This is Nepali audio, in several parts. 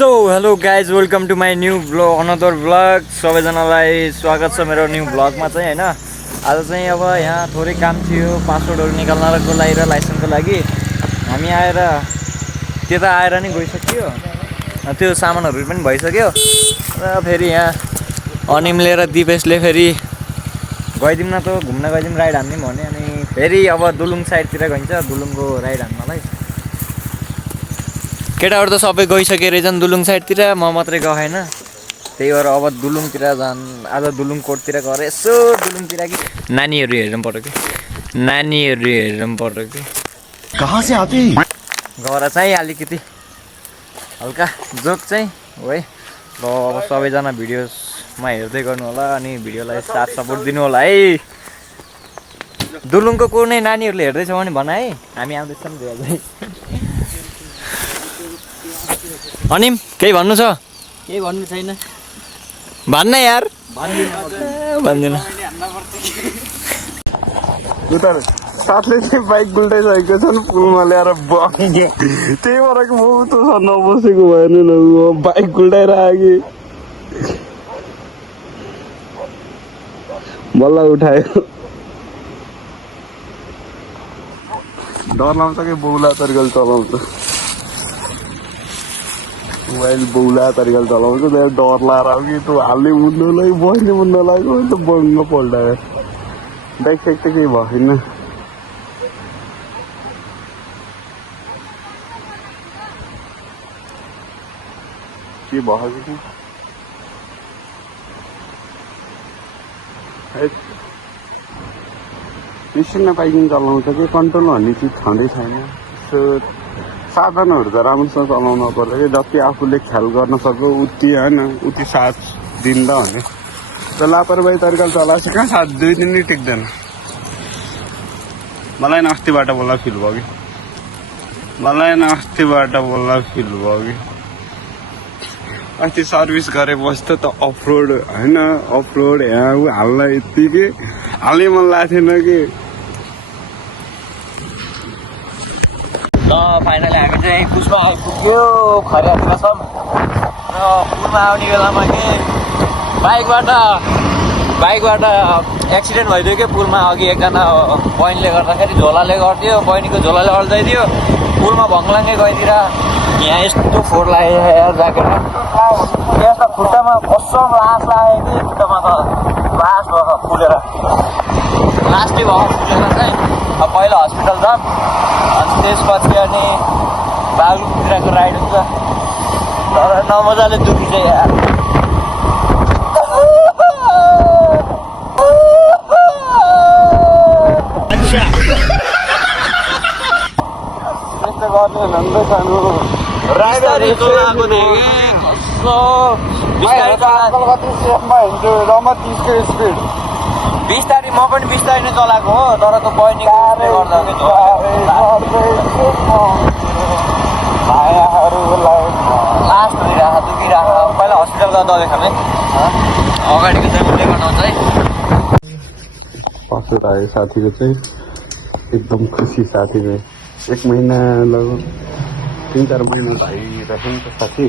So hello guys welcome to my new vlog another vlog सबैजनालाई स्वागत छ मेरो न्यू ब्लगमा चाहिँ हैन। आज चाहिँ अब यहाँ थोरै काम थियो पासवर्डहरू निकाल्नको लागि र लाइसेन्सको लागि हामी आएर त्यता आएर नि गइसक्यो त्यो सामानहरू पनि भइसक्यो र फेरि यहाँ अनिमले र दिपेशले फेरि गइदिउँ न त घुम्न गइदिउँ राइड हान्ने भने अनि फेरि अब दुलुङ साइडतिर गइन्छ दुलुङको राइड हान्नलाई। केटाहरू त सबै गइसके रहेछन् दुलुङ साइडतिर म मात्रै गएन त्यही भएर अब दुलुङतिर आज दुलुङ कोटतिर गएर यसो दुलुङतिर कि नानीहरू हेर्नु पर्यो कि कहाँ से आते गएर चाहिँ अलिकति हल्का जोक चाहिँ हो है। ल अब सबैजना भिडियोमा हेर्दै गर्नु होला अनि भिडियोलाई साथ सपोर्ट दिनु होला है। दुलुङको कुनै नानीहरूले हेर्दैछ भने भन है हामी आउँदैछौँ हेर्दै। अनिम केही भन्नु छ? केही भन्नु छैन भन्न यार भन्दिन। साथले चाहिँ बाइक गुल्टाइसकेको छ नि पुलमा ल्याएर बग्यो त्यही भएर म उतो नबसेको भएन न बाइक गुल्टाएर आगे बल्ल उठायो। डर लाउँछ कि बौला तरिकाले चलाउँछ मोबाइल बौला तरिकाले चलाउँछ त्यहाँ डर लाएर कि त्यो हाल्ने मुन्नलाई बस्ने मुन्नलाई त बङ्ग पल्टायो बाइक साइक त केही भएन। के भयो कि मिसिनमा बाइकिङ चलाउँछ कि कन्ट्रोल भन्ने चिज छँदै छैन। सो साधनहरू त राम्रोसँग चलाउनु पर्छ कि जति आफूले ख्याल गर्न सक्यो उति होइन उति साथ दिँदा भने त लापरवाही तरिकाले चलाएको कहाँ साथ 2 दिन नै टिक्दैन। मलाई अस्तिबाट बोल्दा फिल भयो कि अस्ति सर्भिस गरेपछि त अफरोड होइन अफरोड यहाँ हाल्न यत्तिकै हाल्नै मन लागेको थिएन कि। ल फाइनली हामी चाहिँ पुसमा आइपुग्यो खरियातिर छौँ र पुलमा आउने बेलामा कि बाइकबाट एक्सिडेन्ट भइदियो कि पुलमा अघि एकजना बहिनीले गर्दाखेरि झोलाले गरिदियो बहिनीको झोलाले अल्झाइदियो पुलमा भङ्लाङ्गे गइदिएर यहाँ यस्तो फोहोर लाग्यो यार ज्याकेट यस्तो खुट्टामा कसम लास लाग्यो कि खुट्टामा त लास भयो फुलेर लास्टै भयो फुलेर चाहिँ अब पहिला हस्पिटल जाऊँ अनि त्यसपछि अनि बागलुङतिरको राइड हुन्छ तर नमजाले दुखी चाहिँ यार। त्यस्तो गर्ने भन्दै खानु बिस्तारै चलाएको देखेँ कति सेफमा हिँड्छु र म 30 को स्पिड बिस्तारै म पनि बिस्तारै नै चलाएको हो तर त्यो बहिनीको गर्दा लास्ट भइरहेको दुखिरहेको पहिला हस्पिटल गएर दबाई खाने अगाडिको चाहिँ उसले गर्नुहुन्छ है। पासवर्ड आयो साथीको चाहिँ एकदम खुसी साथीको 1 महिना लगभग 3-4 महिना भइरहेको नि त साथी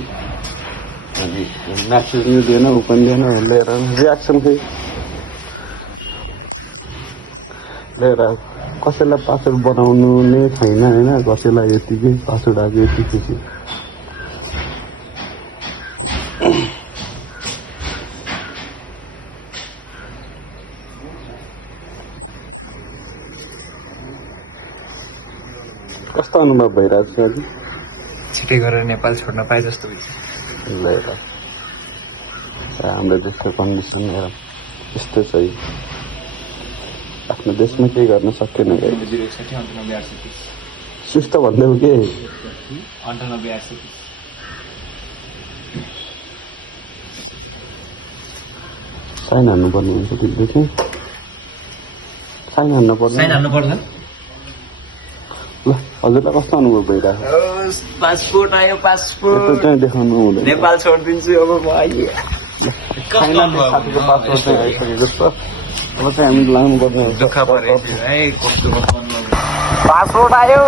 अनि म्यासेज नि दिएन ऊ पनि दिएन लिएर रियाक्सन खै लिएर कसैलाई पासवर्ड बनाउनु नै छैन होइन कसैलाई यतिकै पासवर्ड आएको यति खुसी। कस्तो अनुभव भइरहेको छ आज? छिटै गरेर नेपाल छोड्न पाए जस्तो हुन्छ। लिएर हाम्रो देशको कन्डिसन हेर यस्तो छ आफ्नो देशमा केही गर्न सकेन सुस्त भन्दैौ के साइन हान्नुपर्ने हुन्छ तिमीले चाहिँ साइन हान्नु पर्दैन ल हजुरलाई कस्तो अनुभव भइरहेको? पासपोर्ट आयो पासपोर्ट चाहिँ देखाउनु हुँदैन नेपाल छोडिदिन्छु अब म साथीको पासपोर्ट चाहिँ आइसक्यो जस्तो अब चाहिँ हामी लानुपर्ने हुन्छ। दुःख परेको है कस्तो पासपोर्ट आयो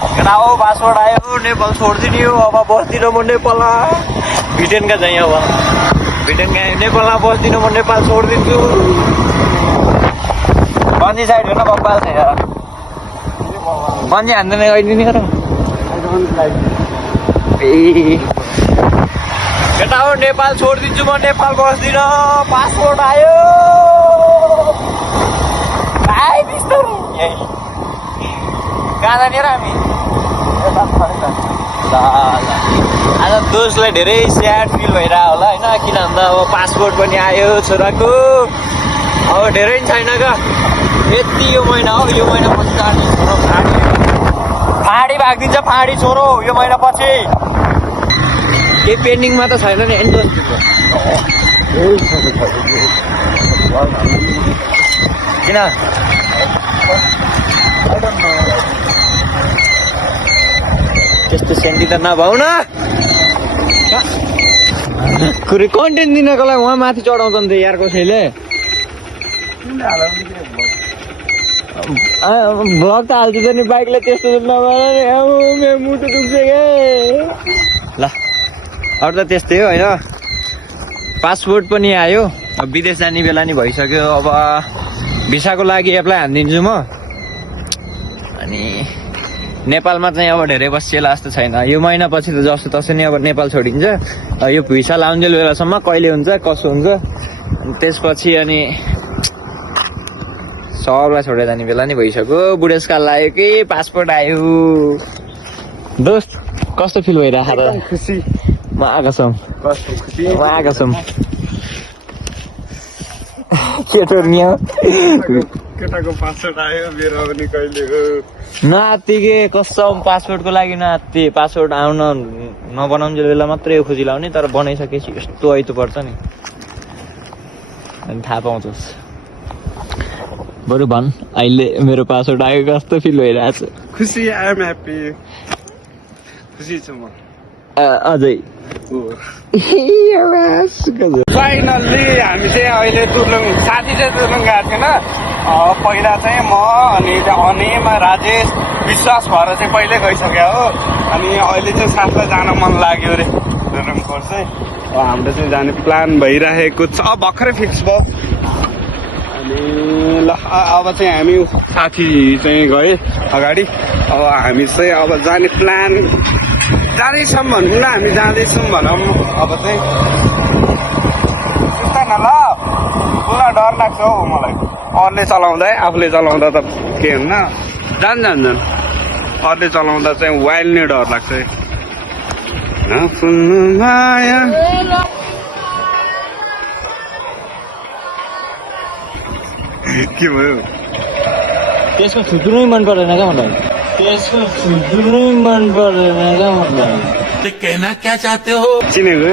केटा हो पासपोर्ट आयो नेपाल छोडिदिने हो अब बस्दिनँ म नेपालमा ब्रिटेनका चाहिँ अब ब्रिटेनका नेपालमा बस्दिनँ म नेपाल छोडिदिन्छु बन्जी साइड हेर्न बब्बाल छ यार बन्जी हान्दैन गइदिने र ए केटा हो नेपाल छोडिदिन्छु म नेपाल बस्दिनँ पासपोर्ट आयो कहाँ जाने र हामी आज दोस्तलाई धेरै स्याड फिल भइरहेको होला होइन किन भन्दा अब पासपोर्ट पनि आयो छोराको अब धेरै पनि छैन क्या यति यो महिना हो यो महिना पछि जाने छोरो फाँडी भागिदिन्छ फाँडी छोरो यो महिना पछि केही पेन्डिङमा त छैन नि किन त्यस्तो सेन्टी त नभाउ न कुरै कन्टेन्ट दिनको लागि उहाँ माथि चढाउँछ नि त यार कसैले भ्लग त हाल्छु त नि बाइकले त्यस्तो त नगर नि मुटु दुख्छ के ल अरू त त्यस्तै हो होइन पासपोर्ट पनि आयो अब विदेश जाने बेला नि भइसक्यो अब भिसाको लागि एप्लाई हानिदिन्छु म अनि नेपालमा चाहिँ अब धेरै बसिएला जस्तो छैन यो महिना पछि त जस्तो तसो नि अब नेपाल छोडिन्छ यो भिसा लाउन्जेल बेलासम्म कहिले हुन्छ कसो हुन्छ अनि त्यसपछि अनि सबलाई छोडेर जाने बेला नि भइसक्यो बुढेसकाल लाग्यो कि पासपोर्ट आयो दोस्त कस्तो फिल भइरहेको त खुसी म आएको छौँ म आएको छौँ केटो नि केटाको पासपोर्ट आयो मेरो पनि कहिले हो नआत्तिके कसम पासपोर्टको लागि नआत्ति पासपोर्ट आउन नबनाउन्जेल बेला मात्रै यो खोजी लाउने तर बनाइसकेपछि यस्तो ऐतो पर्छ नि अनि थाहा पाउँछस् बरु भन् अहिले मेरो पासपोर्ट आयो कस्तो फिल भइरहेको छ खुसी आइएम ह्याप्पी खुसी छु म अझै फाइनल्ली हामी चाहिँ अहिले तुर्लुङ साथी चाहिँ तुर्लुङ गएको थिएन पहिला चाहिँ म अनि अनिम राजेश विश्वास भएर चाहिँ पहिल्यै गइसक्यो हो अनि अहिले चाहिँ साथलाई जान मन लाग्यो अरे तुर्लुङ कोर्स चाहिँ हाम्रो चाहिँ जाने प्लान भइरहेको छ भर्खरै फिक्स भयो अनि ल अब चाहिँ हामी साथी चाहिँ गए अगाडि अब हामी चाहिँ अब जाने प्लान जाँदैछौँ भनौँ न हामी जाँदैछौँ भनौँ अब चाहिँ सुत्दैन ल पुरा डर लाग्छ हौ मलाई अरूले चलाउँदा आफूले चलाउँदा त के हुन्न जान अरूले चलाउँदा चाहिँ वाइल्ड नै डर लाग्छ माया के भयो त्यसको छुट्टै मन परेन क्या मलाई त्यसको छुट्टै मन परेन क्या मलाई कहना क्या चाहते हो चिनेको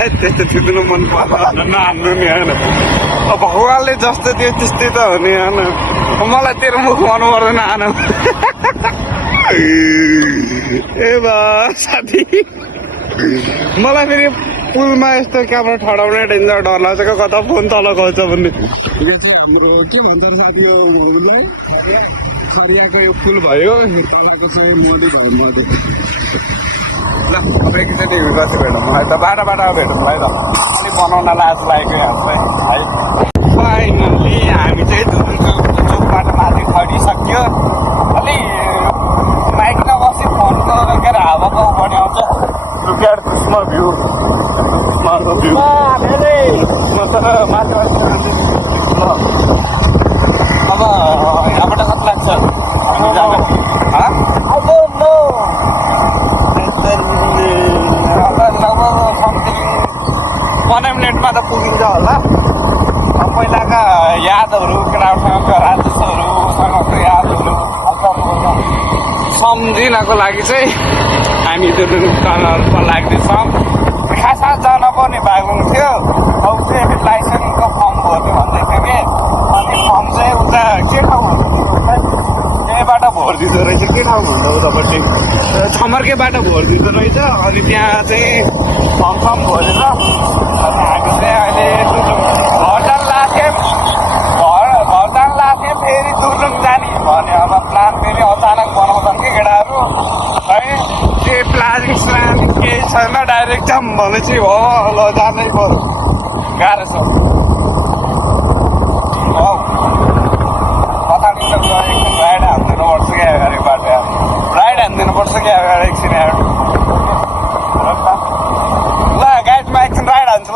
त्यस्तो छुट्नु मन पर्दैन हाम्रो नि होइन भगवान्ले जस्तो त्यो त्यस्तै त हो नि होइन मलाई तेरो मुख मन पर्दैन आन ए बा साथी मलाई फेरि पुलमा यस्तो क्यामेरा ठडाउने डेन्जर डर लाग्छ क्या कता फोन तल गएछ भन्ने हाम्रो के भन्छ साथी यो उसलाई खरियाको यो पुल भयो तलको चाहिँ नदी भयो नदी ल अब एकचोटि कति भेटौँ है त बाटो भेटौँ है त अलिक बनाउन लाज लागेको हामीलाई है फाइनल्ली हामी चाहिँ चोकबाट माथि खडिसक्यो अलिक बाइकमा बसी फोनको के अरे हावाको पनि आउँछ रुपियाँ त्यसमा भ्यू म त माथि अब यहाँबाट कति लाग्छ हामी जान समथिङ 1 मिनटमा त पुगिन्छ होला पहिलाका यादहरू केटाहरूसँगको राजेशहरूसँगको यादहरू सम्झिनको लागि चाहिँ हामी त्यो तलहरूमा लाग्दैछौँ खास जान पर्ने भएको थियो अब चाहिँ लाइसेन्सको फर्म भर्यो भन्दै थियो कि अनि फर्म चाहिँ उता के ठाउँ त्यहीँबाट भरिदिँदो रहेछ के ठाउँ भन्दा उतापट्टि छमर्केबाट भरिदिँदो रहेछ अनि त्यहाँ चाहिँ फर्म भरेर अनि हामी चाहिँ अहिले भरदान लाग्थ्यौँ फेरि तुर्लुङ जाने भने अब प्लान फेरि अचानक बनाउँछन् कि केटाहरू है के प्लानिङ स्लानिङ केही छैन डाइरेक्ट जाम भनेपछि हो ल जानै पर्यो गाह्रो छ हौ कतानिर एकछिन राइड हानिदिनुपर्छ क्या अगाडि बाटो राइड हानिदिनुपर्छ क्या अगाडि एकछिन ल गाइडमा एकछिन राइड हान्छु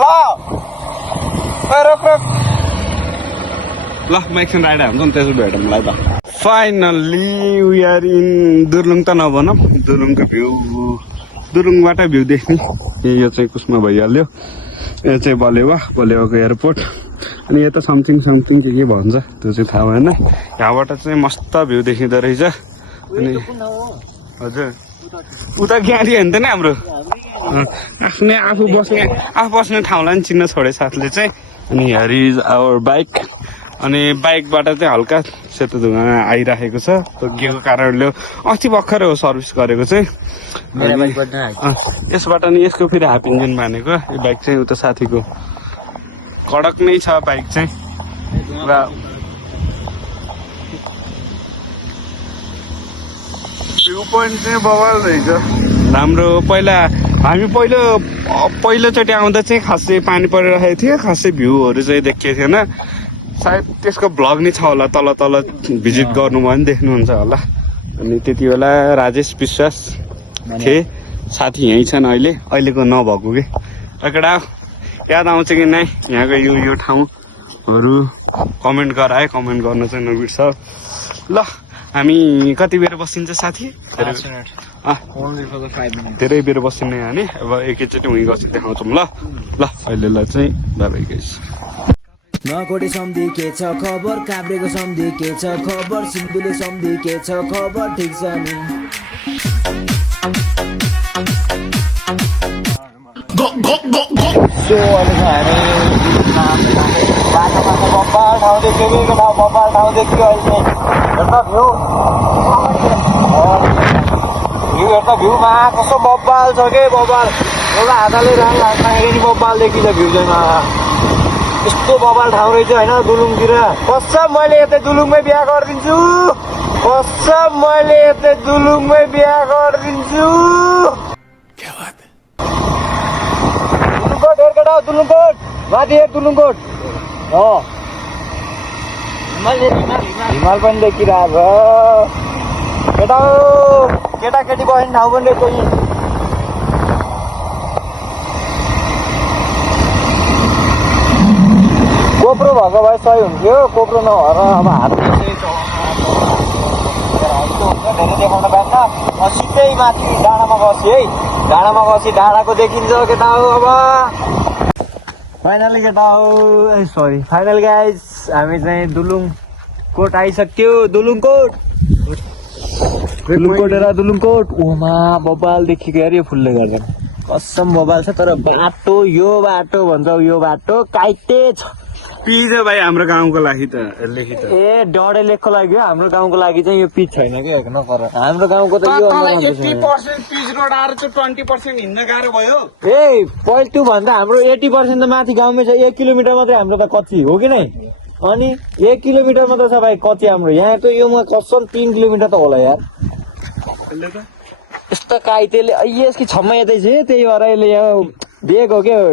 रोक ल म एकछिन राइड हान्छु नि त्यसो भेटौँ मलाई त finally we are in Durlung त नभनौँ दुर्लुङको भ्यू दुर्लुङबाटै भ्यू देख्ने यो चाहिँ कुसमा भइहाल्यो यो चाहिँ बलेवाको एयरपोर्ट अनि यता समथिङ के भन्छ त्यो चाहिँ थाहा भएन यहाँबाट चाहिँ मस्त भ्यू देखिँदो रहेछ अनि हजुर उता ग्यारी हो नि त नि हाम्रो आफ्नै आफू बस्ने ठाउँलाई पनि चिन्न छोडे साथले चाहिँ अनि हियर इज आवर बाइक अनि बाइकबाट चाहिँ हल्का सेतो धुवा आइराखेको छ गेको कारणले अस्ति भर्खर हो सर्भिस गरेको चाहिँ यसबाट नि यसको फेरि हाफ इन्जिन भनेको यो बाइक चाहिँ उता साथीको कडक नै छ बाइक चाहिँ पुरा भ्यू पोइन्ट चाहिँ बवाल रहेछ हाम्रो हामी पहिलोचोटि आउँदा चाहिँ खासै पानी परिरहेको थियो खासै भ्यूहरू चाहिँ देखिएको थिएन सायद त्यसको भ्लग नै छ होला तल भिजिट गर्नुभयो भने देख्नुहुन्छ होला अनि त्यति बेला राजेश विश्वास थिए साथी यहीँ छन् अहिलेको नभएको कि एकटा याद आउँछ कि नै यहाँको यो ठाउँहरू कमेन्ट गराए कमेन्ट गर्न चाहिँ नबिर्स ल हामी कति बेर बसिन्छ साथी धेरै बेर बसिने हाने अब एकैचोटि उहीँ गसी देखाउँछौँ ल अहिलेलाई चाहिँ बाबाई गाइस नकोटे सम्धि के छ खबर काभ्रेको सम्धि के छ खबर सिन्धुले सम्धि के छ खबर ठिक छ नि बब्बाल ठाउँ देख्यो कि बब्बाल ठाउँ देख्यो अहिले हेर्दा भ्यूमा कस्तो बब्बाल छ के बब्बाल एउटा हातले राङ हान्दाखेरि नि बब्बाल देखिन्छ भ्यू चाहिँ यस्तो बब्बाल ठाउँ रहेछ होइन दुलुङतिर कसम मैले यतै दुलुङमै बिहा गरिदिन्छु दुलुङकोट हेर्केटा दुलुङकोट माथि हेर दुलुङकोट हो हिमाल पनि देखिरहेको छ केटाकेटी बस्ने ठाउँ पनि रहेछ यी कोप्रो भएको भए सही हुन्थ्यो कोप्रो नभएर अब हातले धेरै देखाउन पाइन्छ म सिधै माथि डाँडामा गएँ है डाँडाको देखिन्छ केटा हो अब फाइनली केटा हो फाइनल गाइज हामी चाहिँ दुलुङकोट आइसक्यो दुलुङकोट ओमा बब्बाल देखिएको यार यो फुलले गर्दा कसम बब्बाल छ तर यो बाटो भन्छ यो बाटो काइटे छ पिज भाइ हाम्रो गाउँको लागि त लेखि त ए डढे लेखको लागि हाम्रो गाउँको लागि चाहिँ यो पिच छैन कि नकर हाम्रो गाउँको त यो 80% पिच रोड आएर चाहिँ 20% हिँड्न गाह्रो भयो ए पहिले त्यो भन्दा हाम्रो 80% त माथि गाउँमै छ 1 किलोमिटर मात्रै हाम्रो त कच्ची हो कि नै अनि 1 किलोमिटर मात्र छ भाइ कच्ची हाम्रो यहाँ त योमा कसम 3 किलोमिटर त होला यार यस्तो काइतेले यसकी छम्मा यतै छ त्यही भएर यसले यहाँ दिएको के हो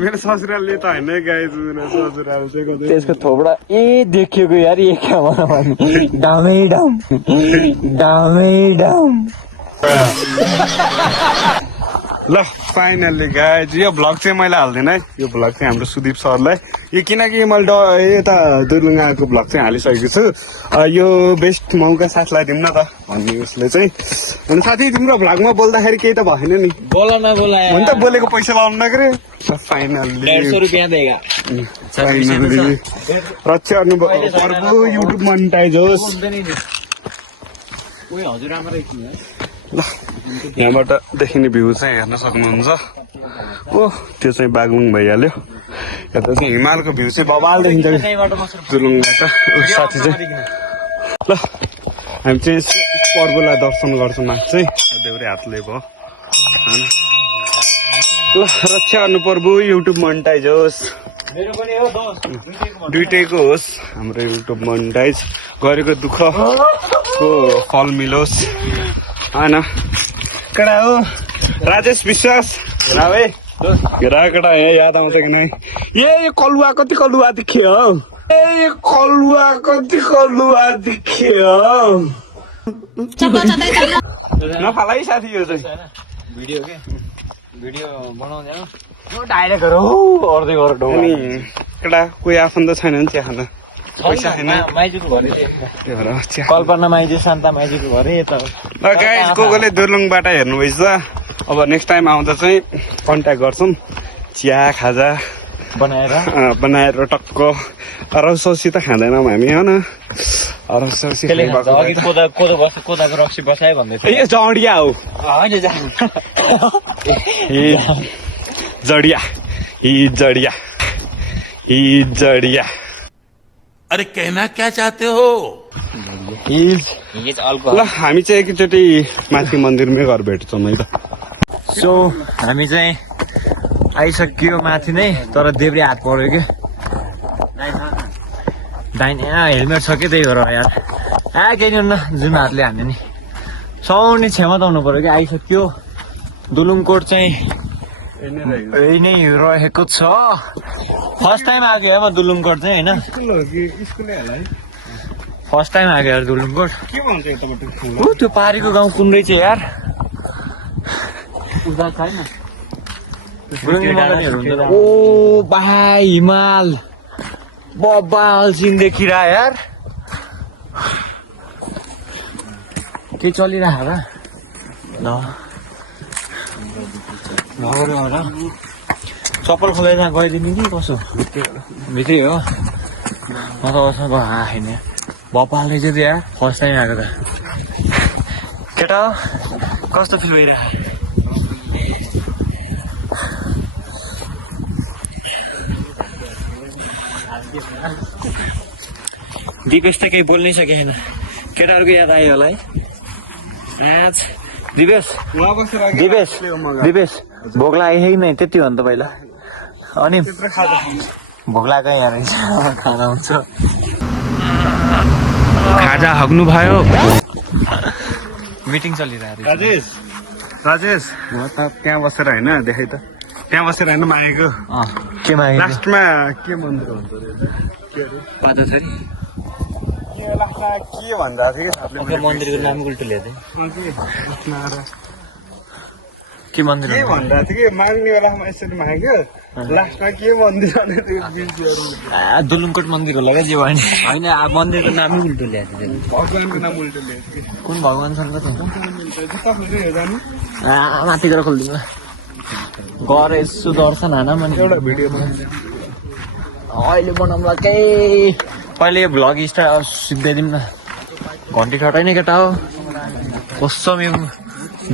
मेरो ससुरालले त होइन गाइस ससुराल चाहिँ त्यसको थोपडा देखिएको यार एक डामै डाम ल फाइनल्ली गाइज यो भ्लग चाहिँ मैले हाल्दिनँ है यो भ्लग चाहिँ हाम्रो सुदीप सरलाई यो किनकि मैले यता दुर्लुङ आएको भ्लग चाहिँ हालिसकेको छु यो बेस्ट मौका साथलाई दिउँ न त भन्ने उसले चाहिँ अनि साथी तिम्रो भ्लगमा बोल्दाखेरि केही त भएन नि हुन त बोलेको पैसा लाउनु नगरे फाइनल्ली रक्षा गर्नु युट्युब मोनिटाइज होस् ल यहाँबाट देखिने भ्यू चाहिँ हेर्न सक्नुहुन्छ ओ त्यो चाहिँ बागलुङ भइहाल्यो यता चाहिँ हिमालको भ्यू चाहिँ बबाल देखिन्छ दुलुङबाट साथी चाहिँ ल हामी चाहिँ पर्वलाई दर्शन गर्छौँ माथि चाहिँ देउरे हातले भयो ल रक्षा गर्नु पर्व युट्युब मोनिटाइज होस् दुइटैको होस्, हाम्रो युट्युब मोनिटाइज गरेको दुःखको फल मिलोस् होइन। केटा हो राजेश विश्वास भाइ केटा यहाँ याद आउँछ कि नै? यो कलुवा कति कलुवा देखियो हौ, कलुवा कति कलुवा देखियो नफाला है साथी। यो चाहिँ भिडियो बनाउँदैन डाइरेक्टहरू अर्दै गरेर अनि केटा कोही आफन्त छैन नि चिया खान पैसा छैन। माइजूको घरे त्यही भएर चिया कल्पना माइजू शान्ता माइजूको घरे यता ल गाइस को कोले दुर्लुङबाट हेर्नुभएछ अब नेक्स्ट टाइम आउँदा चाहिँ कन्ट्याक्ट गर्छौँ। चिया खाजा बनाएर टक्क रौसौसी त खाँदैनौँ हामी होइन। रौसौसी कोदाको रक्सी बसायो भन्दै यो जडिया हो जडिया। अरे कहना क्या चाहते हो? ल हामी चाहिँ एकैचोटि माथि मन्दिरमै घर भेट्छौँ है त। सो हामी चाहिँ आइसक्यो माथि नै, तर देब्रे हात पर्यो कि दाहिने हेलमेट छ कि त्यही भएर यार केही हुन्न जुन हातले हान्यो नि सुहाउने क्षमता हुनु पर्यो कि। आइसक्यो दुलुङकोट चाहिँ यही नै रहेको छ। फर्स्ट टाइम आएको यार म दुलुङकोट चाहिँ होइन, फर्स्ट टाइम आएको यार दुलुङकोट। त्यो पारीको गाउँ कुन रहेछ यार? ओ भाइ हिमाल बबाल सिन देखिरह यार, के चलिरहेको र चप्पल खोलेर जहाँ गइदिनु कि कसो भित्रै हो म त उसमा होइन बपालले चाहिँ यार फर्स्ट टाइम आएको त। केटा कस्तो फिल भइरहेको? दिपेश त केही बोल्नै सकेन, केटाहरूको याद आयो होला है। दिपेश भोक लाग्यो कि नै त्यति हो नि त पहिला, अनि भोक लाग्यो यहाँ रहेछ खाना हुन्छ। खाजा हग्नु भयो। मिटिङ चलिरहेको राजेश म त त्यहाँ बसेर होइन देखाइ त, त्यहाँ बसेर होइन मागेको के मागे लास्टमा के मन्दिर भन्छ पादोछरी के भन्दा थियो कि मन्दिरको नाम उल्टो ल्याएको के मन्दिर के भन्दा थियो कि माग्ने बेलामा यसरी माग्यो लास्टमा के मन्दिर दुलुङकोट मन्दिर होला क्या जे भयो नि होइन मन्दिरको नामै उल्टो ल्याएको थियो। भगवानको नाम उल्टो ल्याएको कुन भगवान्सँग माथि गएर खोलिदिनु गएर यसो दर्शन हान भने एउटा भिडियो अहिले बनाउँला केही पहिले भ्लग स्टार्ट सिक्दैदिउँ न। घन्टी ठटाइ नै केटा हो कसम, यो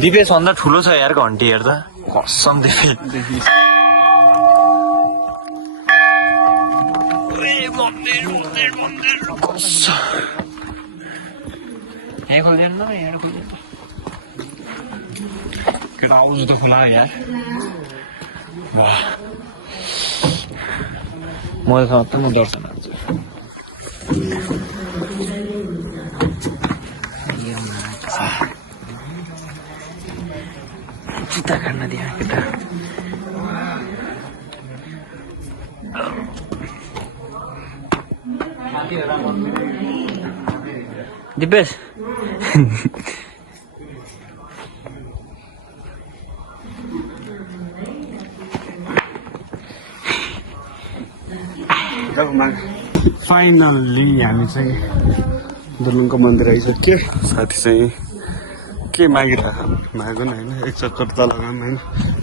दिपेश भन्दा ठुलो छ यार घन्टी हेर्दा कसम दिपेश। यहाँ खोलिदिनु न यहाँ खोलिदिनु केटा आउनु त खुला यार म त म दर्शन हाल्छु। चिता काट्न दिया केटा दिपेश फाइनल्ली हामी चाहिँ दुर्लुङको मन्दिर आइसक्यो। साथी चाहिँ के मागिरहेको मागेको नि होइन, एक चक्कर त लगाऊँ होइन।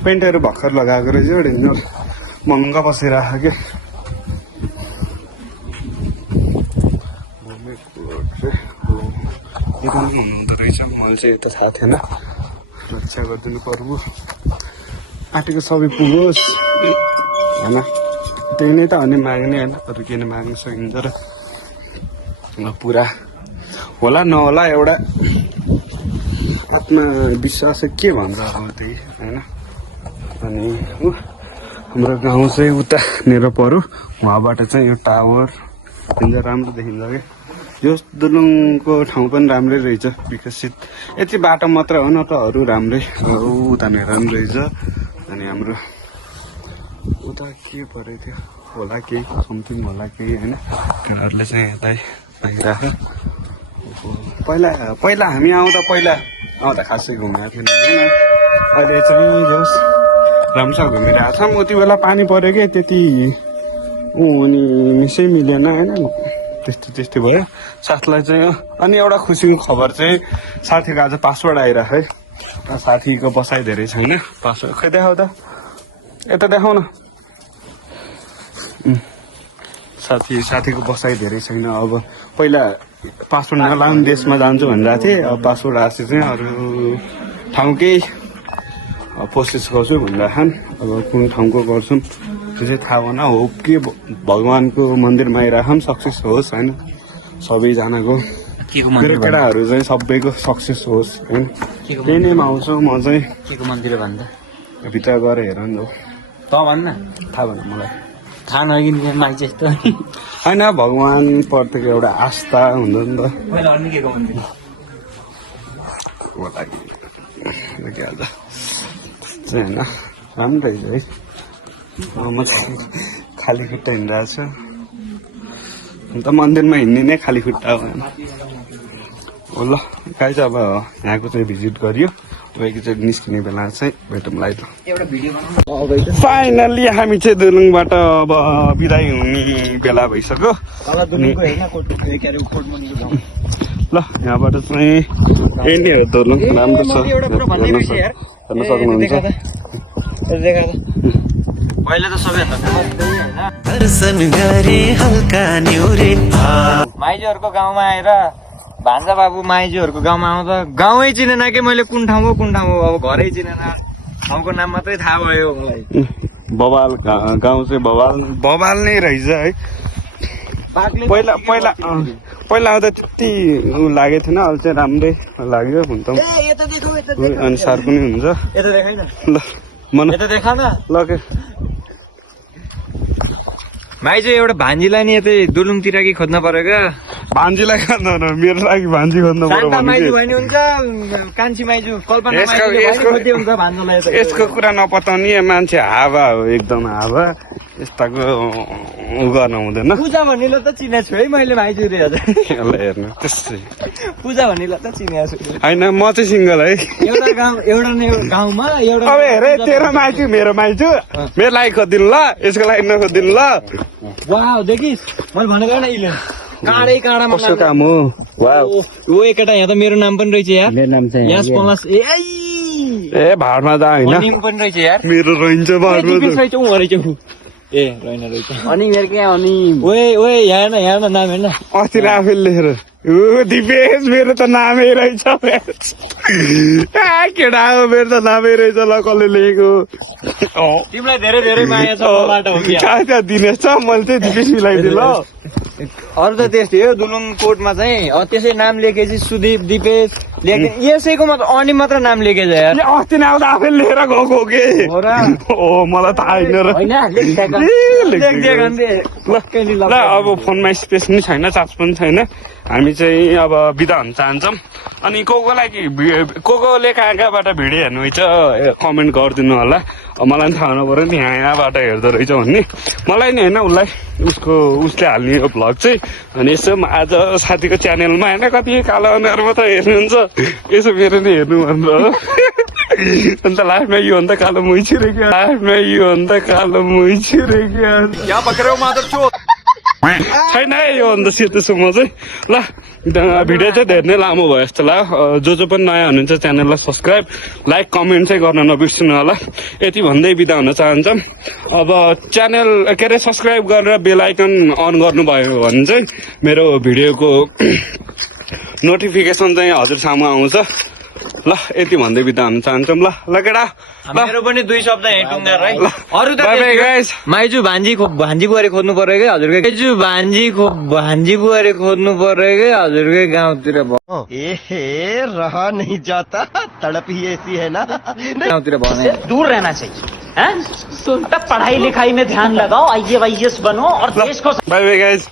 पेन्टहरू भर्खर लगाएको रहेछ डेन्जर महँगो बसिरहेको क्या। हुनुहुँदो रहेछ मलाई चाहिँ यता थाहा थिएन, रक्षा गरिदिनु पर्यो। आँटेको सबै पुगोस् होइन, त्यही नै त हो नि माग्ने होइन, अरू किन माग्न सकिन्छ र पुरा होला नहोला एउटा आत्मविश्वास के भन्छ अब त्यही होइन। अनि हाम्रो गाउँ चाहिँ उतानिर पर्यो, उहाँबाट चाहिँ यो टावर राम्रो देखिन्छ क्या। यो दुलुङको ठाउँ पनि राम्रै रहेछ, विकसित। यति बाटो मात्र हो न त, अरू राम्रै उतानिर पनि रहेछ। अनि हाम्रो उता के पऱ्यो त्यो होला, केही समथिङ होला केही होइन। तिनीहरूले चाहिँ यतै आइराख। पहिला हामी आउँदा खासै घुमेको थिएन होइन। अहिले चाहिँ जस राम्रोसँग घुमिरहेको छौँ। उति बेला पानी पऱ्यो क्या, त्यति अनि मिसै मिलेन होइन। त्यस्तै भयो साथलाई चाहिँ। अनि एउटा खुसीको खबर चाहिँ साथीको आज पासवर्ड आइरह है। साथीको बसाइ धेरै छैन, पासवर्ड खै देखाउ त, यता देखाउ न। साथीको बसाइ धेरै छैन। अब पहिला पासवर्ड नलाउने देशमा जान्छु भनिरहेको थिएँ, अब पासवर्ड आएपछि चाहिँ अरू ठाउँकै प्रोसेस गर्छु भनिरहेछन्। अब कुन ठाउँको गर्छौँ त्यो चाहिँ थाहा भएन। हो कि भगवान्को मन्दिरमा आइराखौँ, सक्सेस होस् होइन सबैजनाको। मेरो केटाहरू चाहिँ सबैको सक्सेस होस् होइन। त्यही नै आउँछु म चाहिँ। के को मन्दिर भन्दा भित्र गएर हेर नि त, त भन्न थाहा भएन मलाई। थाहा नगिन माइक जस्तो होइन, भगवान् प्रतिको एउटा आस्था हुन्छ नि त। मैले अन्य के को मन्दिर होइन राम्रो रहेछ है। म चाहिँ खाली खुट्टा हिँडिरहेको छु। अन्त मन्दिरमा हिँड्ने नै खाली खुट्टा हो। ल गाइज, अब यहाँको चाहिँ भिजिट गरियो। अब एकचोटि निस्किने बेला चाहिँ भेटौँला है त। फाइनल्ली हामी चाहिँ दुलुङबाट अब बिदाई हुने बेला भइसक्यो। ल यहाँबाट चाहिँ यही नै हो दुलुङ, राम्रो छ, हेर्न सक्नुहुन्छ। पहिला त सबैभन्दा माइजूहरूको गाउँमा आएर भान्जा बाबु माइजूहरूको गाउँमा आउँदा गाउँै चिनेन कि मैले कुन ठाउँ हो। अब घरै चिनेन, ठाउँको नाम मात्रै थाहा भयो मलाई। बवाल गाउँ चाहिँ बवाल नै रहेछ है। पहिला आउँदा त्यति लागेको थिएन, अहिले चाहिँ राम्रै लाग्यो। हुन त अनुसार पनि हुन्छ। ल ल के माइजू एउटा भान्जीलाई नि यतै दुलुङतिर कि खोज्न पर्यो क्या। भान्जीलाई खोज्नु, मेरो लागि भान्जी खोज्नु पर्यो माइजू भयो नि हुन्छ, कान्छी माइजू कल्पना हुन्छ भान्जोलाई। यसको कुरा नपताउने मान्छे हावा हो, एकदम हावा। यस्ताको उ गर्न हुँदैन। पूजा भन्नेलाई त चिनेको छु है मैले माइजू रे हजुर। हेर्नु त्यसै पूजा भन्नेलाई त चिनेको छु। होइन, म चाहिँ सिङ्गल है। एउटा गाउँमा एउटा अब हेरे, तेरो माइजू मेरो माइजू, मेरो लागि खोजिदिनु ल, यसको लागि नखोजिदिनु ल। वाह देखिस्, मैले भनेको न इले काँडामा कस्तो काम हो। ओ एकटा यहाँ त मेरो नाम पनि रहेछ यार। मेरो नाम चाहिँ यस पलास। ए भाडमा जा होइन, निम पनि रहेछ यार। मेरो रहन्छ भाडमा रहेछ उ रहेछ ए रहेन रहेछ। अनि मेरो के अनि ओए यहाँ नाम हेर्न। अस्ति आफैले लेखेर ओ दिपेश मेरो त नामै रहेछ। केटा हो, मेरो त नामै रहेछ। ल कसले लेखेको? तिमीलाई धेरै धेरै माया छ मबाट हो कि कहाँ दिनेश छ, मैले चाहिँ दिपेश मिलाइदिएँ ल। अरू त त्यस्तै हो, दुलुङ कोर्टमा चाहिँ त्यसै नाम लेखेपछि सुदीप दिपेश लेखे, यसैको मात्र अनि मात्र नाम लेखेछ यार। अस्ति नै आउँदा आफैले लिएर गएको हो कि? ओ मलाई थाहा छैन र। ल अब फोनमा स्पेस पनि छैन, चार्ज पनि छैन। हामी चाहिँ अब बिदा हुन चाहन्छौँ। अनि कोले कहाँ कहाँबाट भिडियो हेर्नुहुन्छ कमेन्ट गरिदिनु होला। मलाई पनि थाहा हुनु पऱ्यो नि यहाँबाट हेर्दो रहेछ भन्ने। मलाई नि होइन, उसले हाल्ने यो भ्लग चाहिँ। अनि यसो आज साथीको च्यानलमा होइन कति कालो अनुहार मात्र हेर्नुहुन्छ, यसो मेरो नि हेर्नु भनेर। अन्त लास्टमा योभन्दा कालो मुइछिरहेको, छैन है योभन्दा सेतो छु म चाहिँ। ल भिडियो चाहिँ धेरै नै लामो भयो जस्तो लाग्यो। जो पनि नयाँ हुनुहुन्छ च्यानललाई सब्सक्राइब, लाइक, कमेन्ट चाहिँ गर्न नबिर्सिनु होला। यति भन्दै बिदा हुन चाहन्छौँ। अब च्यानल के अरे सब्सक्राइब गरेर बेल आइकन अन गर्नुभयो भने चाहिँ मेरो भिडियोको नोटिफिकेसन चाहिँ हजुर सामु आउँछ। ल यति भन्दै बिदा हुन चाहन्छौँ। ल केटा, मेरो पनि दुई शब्द यहीँ टुङ्गार है। अरू त गाइस, माइजू भान्जी बुहारी खोज्नु पर्यो कि हजुरकै। माइजू भान्जी बुहारी खोज्नु पर्यो कि हजुरकै गाउँतिर। रहा नहीं जाता, तड़प ही ऐसी है ना। गाउँतिर भने दूर रहना चाहिए। हैं? तो पढ़ाई लिखाई में ध्यान लगाओ, IAS बनो और देश को बाई बाई गाइज